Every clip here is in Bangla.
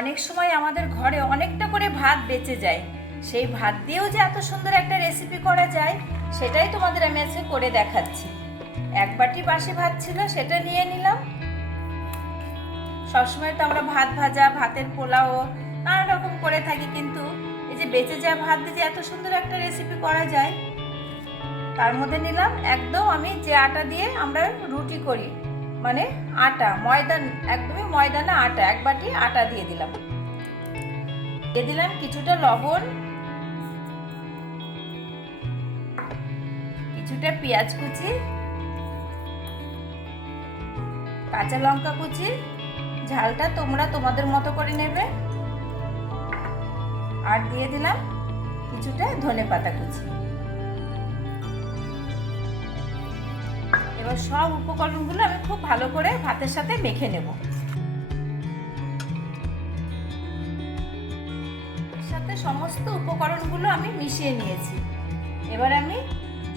অনেক সময় আমাদের ঘরে অনেকটা করে ভাত বেঁচে যায়। সেই ভাত দিয়েও যে এত সুন্দর একটা রেসিপি করা যায়, সেটাই তোমাদের আমি আজকে করে দেখাচ্ছি। এক বাটি বাসি ভাত ছিল, সেটা নিয়ে নিলাম। সবসময় তো আমরা ভাত ভাজা, ভাতের পোলাও, নানা রকম করে থাকি, কিন্তু এই যে বেঁচে যাওয়া ভাত দিয়ে যে এত সুন্দর একটা রেসিপি করা যায়, তার মধ্যে নিলাম। একদম আমি যে আটা দিয়ে আমরা রুটি করি মানে আটা, ময়দা, একদমই ময়দা না, আটা, এক বাটি আটা দিয়ে দিলাম। দিয়ে দিলাম কিছুটা লবণ, কিছুটা পেঁয়াজ কুচি, কাঁচা লঙ্কা কুচি, ঝালটা তোমরা তোমাদের মতো করে নেবে। আর দিয়ে দিলাম কিছুটা ধনে পাতা কুচি। এবার সব উপকরণগুলো আমি খুব ভালো করে ভাতের সাথে মেখে নেব। সাথে সমস্ত উপকরণগুলো আমি মিশিয়ে নিয়েছি। এবার আমি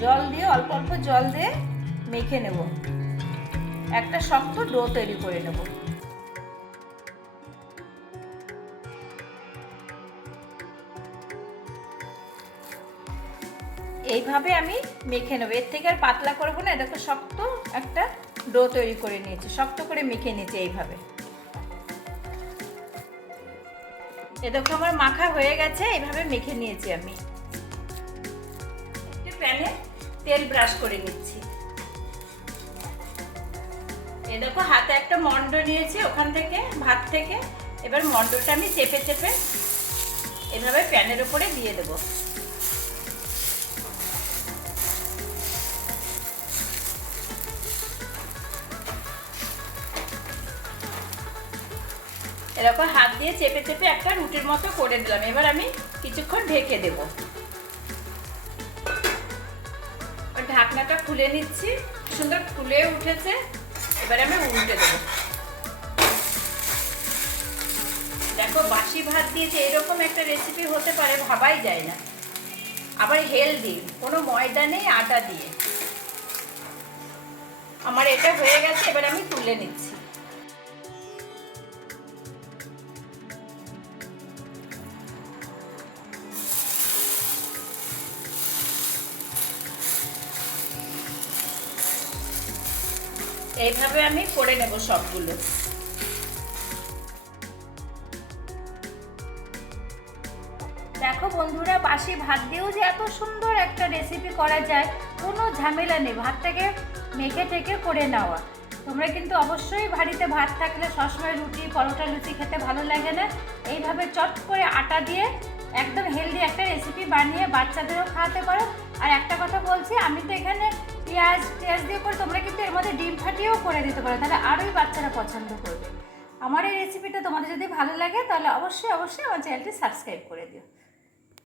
জল দিয়ে, অল্প অল্প জল দিয়ে মেখে নেব। একটা শক্ত ডো তৈরি করে নেব। এইভাবে আমি মেখে নেব। এর থেকে আর পাতলা করব না, দেখো শক্ত একটা ডো তৈরি করে নিয়েছি। শক্ত করে মেখে নিয়েছি এইভাবে। এ দেখো আমার মাখা হয়ে গেছে, এইভাবে মেখে নিয়েছি আমি। একটি প্যানে তেল ব্রাশ করে নিচ্ছি। এ দেখো হাতে একটা মন্ড নিয়েছি, ওখান থেকে, ভাত থেকে। এবার মন্ডটা আমি চেপে চেপে এভাবে প্যানের উপরে দিয়ে দেবো। এরকম হাত দিয়ে চেপে চেপে একটা রুটির মতো করে দিলাম। এবার আমি কিছুক্ষণ ঢেকে দেব। ঢাকনাটা খুলে নিচ্ছি। সুন্দর ফুলে উঠেছে। এবার আমি উল্টে দেব। দেখো, বাসি ভাত দিয়ে যে এরকম একটা রেসিপি হতে পারে, ভাবাই যায় না। আবার হেলদি কোনো ময়দা নেই, আটা দিয়ে। আমার এটা হয়ে গেছে, এবার আমি তুলে নিচ্ছি। এইভাবে আমি করে নেব সবগুলো। দেখো বন্ধুরা, বাসি ভাত দিয়েও যে এত সুন্দর একটা রেসিপি করা যায়, কোনো ঝামেলা নেই, ভাতটাকে মেখে টেকে করে নেওয়া। তোমরা কিন্তু অবশ্যই বাড়িতে ভাত থাকলে সবসময় রুটি, পরোটা, লুচি খেতে ভালো লাগে না। এইভাবে চট করে আটা দিয়ে একদম হেলদি একটা রেসিপি বানিয়ে বাচ্চাদেরও খাওয়াতে পারো। আর একটা পেঁয়াজ টেয়াজ দিয়ে করে তোমরা কিন্তু এর মধ্যে ডিম ফাটিয়েও করে দিতে পারো, তাহলে আরোই বাচ্চারা পছন্দ করবে। আমার এই রেসিপিটা তোমাদের যদি ভালো লাগে, তাহলে অবশ্যই অবশ্যই আমার চ্যানেলটি সাবস্ক্রাইব করে দিও।